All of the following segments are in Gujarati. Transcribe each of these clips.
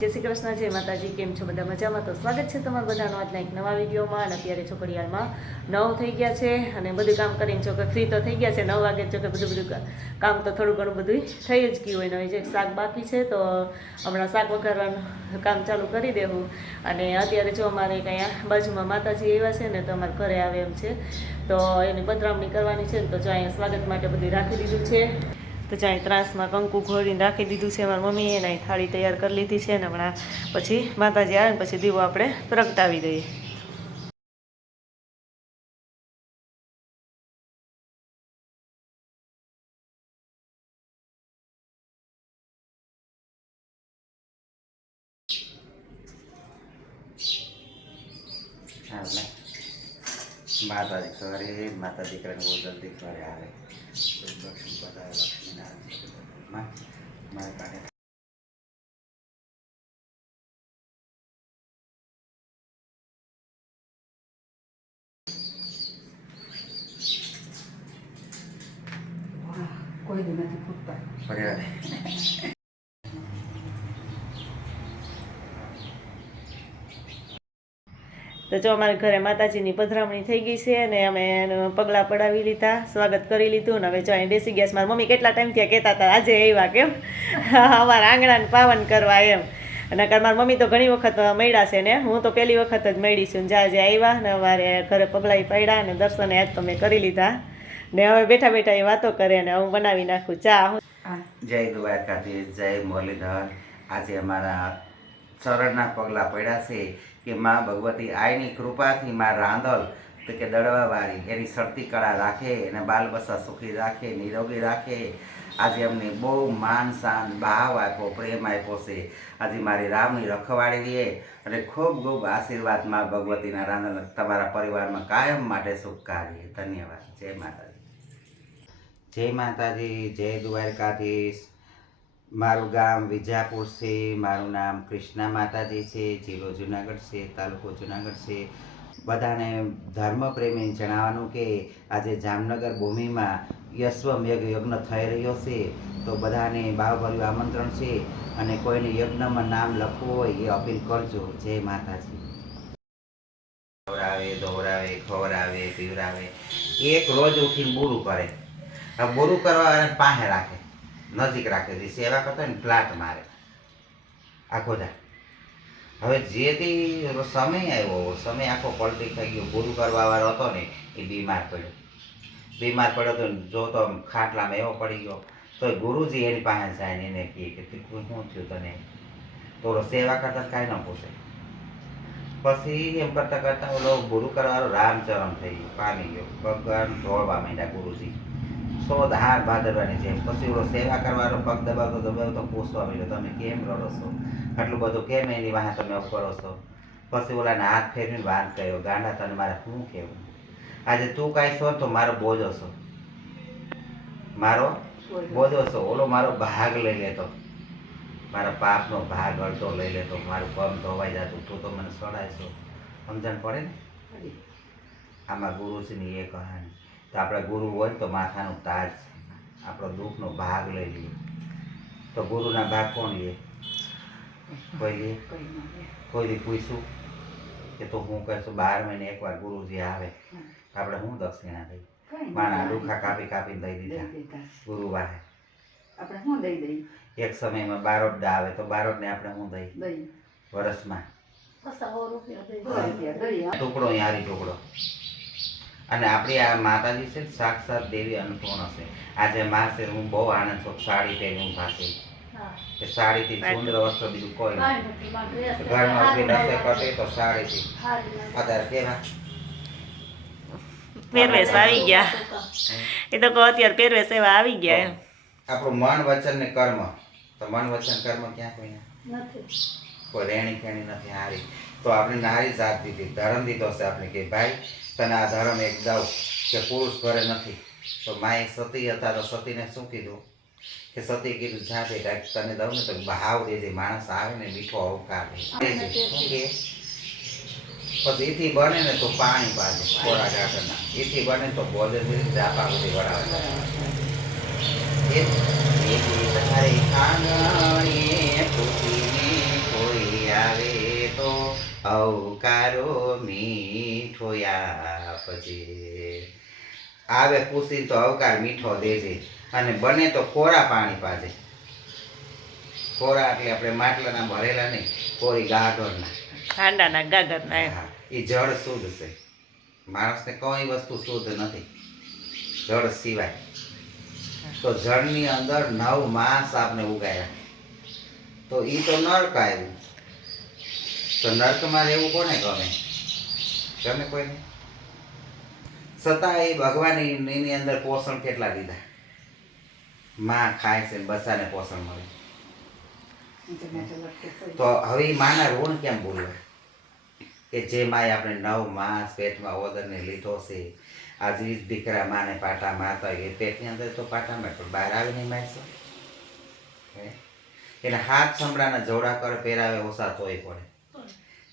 જય શ્રી કૃષ્ણ, જય માતાજી. કેમ છો બધા? મજામાં? તો સ્વાગત છે તમારા બધાનો આજના એક નવા વિડીયોમાં. અને અત્યારે છોકરીયાળમાં 9 થઈ ગયા છે અને બધું કામ કરીને જો કે ફ્રી તો થઈ ગયા છે. 9 વાગે જો કે બધું કામ તો થોડું ઘણું બધું થઈ જ ગયું હોય. હવે જે શાક બાકી છે તો હમણાં શાક વઘારવાનું કામ ચાલુ કરી દેવું. અને અત્યારે જો અમારે કંઈ બાજુમાં માતાજી આવ્યા છે ને તો અમારે ઘરે આવે એમ છે, તો એની પધરામણી કરવાની છે ને તો જો અહીંયા સ્વાગત માટે બધું રાખી દીધું છે. તો જ્યાં ત્રાસમાં કંકુ ઘોરીને રાખી દીધું છે મારી મમ્મીએ, એના થાળી તૈયાર કરી લીધી છે. ને હમણાં પછી માતાજી આવે ને પછી દીવો આપણે પ્રગટાવી દઈએ. માતાજી કરે માતા દીકરાને બહુ જલ્દી ઘરે આવે. લક્ષ્મી પધારે, લક્ષ્મીનારાયણ મારે કાઢે. કોઈ નથી ફૂટતા. તો જો અમારે ઘરે માતાજીની પધરામણી થઈ ગઈ છે અને અમે પગલાં પડાવી લીધા, સ્વાગત કરી લીધું. ને હવે જો અહીં બેસી ગયા. મારી મમ્મી કેટલા ટાઈમથી કહેતા હતા આજે આવ્યા કેમ અમારા આંગણાને પાવન કરવા એમ. અને મારી મમ્મી તો ઘણી વખત મળ્યા છે ને હું તો પહેલી વખત જ મળી છું. જ્યાં જે આવ્યા ને અમારે ઘરે પગલાં પડ્યા અને દર્શન આજ તો મેં કરી લીધા. ને હવે બેઠા બેઠા એ વાતો કરે ને હું બનાવી નાખું ચા. જય દ્વારકાધીશ, જય મુરલીધર. આજે અમારા ચરણના પગલાં પડ્યા છે કે માં ભગવતી આઈની કૃપાથી માં રાંધલ તો કે દળવાવાળી એની શરતી કળા રાખે અને બાલ બચ્ચા સુખી રાખે, નિરોગી રાખે. આજે અમને બહુ માન શાન ભાવ આપ્યો, પ્રેમ આપ્યો છે. આજે મારી રામની રખવાડી દે અને ખૂબ ખૂબ આશીર્વાદમાં ભગવતીના રાંધલ તમારા પરિવારમાં કાયમ માટે સુખકારી. ધન્યવાદ. જય માતાજી. જય માતાજી, જય દ્વારકાધીશ. મારું ગામ વિજાપુર છે, મારું નામ કૃષ્ણા માતાજી છે, જિલ્લો જુનાગઢ છે, તાલુકો જુનાગઢ છે. બધાને ધર્મપ્રેમી જણાવવાનું કે આજે જામનગર ભૂમિમાં યશ્વમેઘ યજ્ઞ થઈ રહ્યો છે, તો બધાને ભાવભર્યું આમંત્રણ છે. અને કોઈને યજ્ઞમાં નામ લખવું હોય એ અપીલ કરજો. જય માતાજી. દોરાવે ખવડાવે પીવડાવે, એક રોજ ઉઠીને બુરું કરે. હવે બુરું કરવા પાસે રાખે, નજીક રાખે, સેવા કરતા ને ફ્લાટ મારે આખો જાય. હવે જેથી સમય આવ્યો, સમય આખો પલટી થઈ ગયો. ગુરુ કરવા વાળો હતો ને એ બીમાર પડ્યો તો જો તો ખાટલામાં એવો પડી ગયો. તો ગુરુજી એની પાસે જાય ને એને કહે કે શું થયું તને? તો સેવા કરતા કાંઈ ન પૂછે. પછી એમ કરતા કરતા ઓલો ગુરુ કરવાનો રામચરણ થઈ ગયો, પામી ગયો. ભગવાન ધોળવા માંડ્યા ગુરુજી, શોધ હાર ભાદરવાની જેમ. પછી ઓલો સેવા કરવાનો પગ દબાવતો પૂછવા માંડ્યો, તમે કેમ રડો છો? આટલું બધું કેમ એની વાહે તમે કરો છો? પછી ઓલાને હાથ ફેરવીને વાત કર્યો, ગાંડા તને મારે શું કહેવું? આજે તું કાંઈ છો તો મારો બોજો છો, ઓલો મારો ભાગ લઈ લેતો, મારા પાપનો ભાગ અડધો લઈ લેતો, મારું પગ ધોવાઈ જતું, તું તો મને સડાયશો. સમજણ પડે ને? આમાં ગુરુજીની એ કહાની. તો આપણા ગુરુ હોય તો માથાનું તાજ છે. આપણો દુઃખનો ભાગ લઈ લઈએ તો ગુરુના ભાગ કોણ લે? કોઈ લે? કોઈ પૂછ્યું કે તો હું કહીશું 12 મહિને એકવાર ગુરુજી આવે, આપણે શું દક્ષિણા દઈ? મારા દુઃખા કાપીને દઈ દીધા ગુરુ વાહે. આપણે શું દઈ દઈએ? એક સમયમાં બારોટડા આવે તો બારોટને આપણે શું દઈ? વર્ષમાં ટુકડો યારી ટુકડો. અને આપણી આ માતાજી છે સાક્ષાત દેવી અન્નપૂર્ણા છે. આજે માં છે, હું બહુ આનંદ છું. સાડી પહેરી હું પાસે કે સાડીથી સુંદર વસ્ત્ર બીજું કોઈ નથી. ઘરમાં ઉભી રસોઈ કરતી તો સાડીથી. અત્યારે કેવા પહેરવેશ આવી ગયા. એ તો કહો અત્યારે પહેરવેશ એવા આવી ગયા એમ. આપણું મન વચન ને કર્મ, તો મન વચન કર્મ ક્યાં કોઈ નથી, કોઈ રેણી ખેણી નથી હારી. તો આપણે નારી જાત દીધી, ધર્મ દીધો છે આપણે કે ભાઈ તને આ ધર્મ એક દઉં કે પુરુષ ઘરે નથી. તો માએ સતી હતા તો સતીને શું કીધું કે સતી કીધું જાતે કાંઈક તને દઉં ને તો ભાવ દેજે. માણસ આવે ને મીઠો અવકાર દે. પછી એથી બને ને તો પાણી પાજે ખોરા ગાટરના, એથી બને તો બોલે જાપા બધી વડાવે. તમારી આંગણીએ પૂછીને કોઈ અવકારો મીઠો આપજે. આવે પૂછી તો અવકાર મીઠો દેજે, અને બને તો કોરા પાણી પાજે. કોરા એટલે આપણે માટલાના ભરેલા નહીં, કોરી ગાગરના. હાંડાના ગાગરના એમ. હા, એ જળ શુદ્ધ છે. માણસને કોઈ વસ્તુ શુદ્ધ નથી જળ સિવાય. તો જળની અંદર 9 માસ આપને ઉગાયા. તો એ તો નર્ક આવ્યું. તો નર્કમાં રહેવું કોને ગમે? ગમે કોઈને? છતાં એ ભગવાને એની અંદર પોષણ કેટલા દીધા. માં ખાય છે, બચ્ચાને પોષણ મળે. તો હવે એ માના ઋણ કેમ બોલવા? કે જે માએ આપણે 9 માસ પેટમાં ઓદરને લીધો છે, આજે ઈ જ દીકરા માને પાટા મારતા હોય. એ પેટની અંદર તો પાટા માર, પણ બહાર આવીને મારશો. એને હાથ સંભળાના જોડા કર પહેરાવે ઓછા તોય પડે.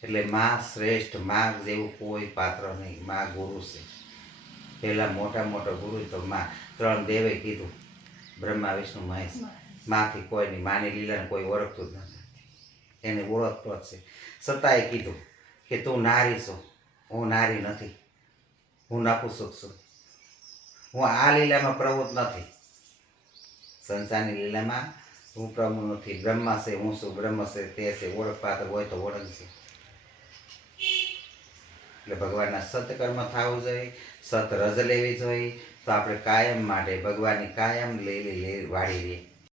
એટલે માં શ્રેષ્ઠ, માં જેવું કોઈ પાત્ર નહીં. માં ગુરુ છે. પહેલા મોટો ગુરુ તો માં. 3 દેવે કીધું, બ્રહ્મા વિષ્ણુ મહેશ. માંથી કોઈ નહીં. માની લીલાને કોઈ ઓળખતું જ નથી, એને ઓળખતો જ છે. છતાંય કીધું કે તું નારી છો, હું નારી નથી. હું નપુંસક છું. હું આ લીલામાં પ્રવૃત્ત નથી. સંસારની લીલામાં હું પ્રભુ નથી. બ્રહ્મા છે, હું છું. બ્રહ્મ છે, તે છે. ઓળખ પાત્ર હોય તો ઓળખશે. એટલે ભગવાનના સત્કર્મ થવું જોઈએ, સત રજ લેવી જોઈએ. તો આપણે કાયમ માટે ભગવાનની કાયમ લઈ વાળી રહીએ.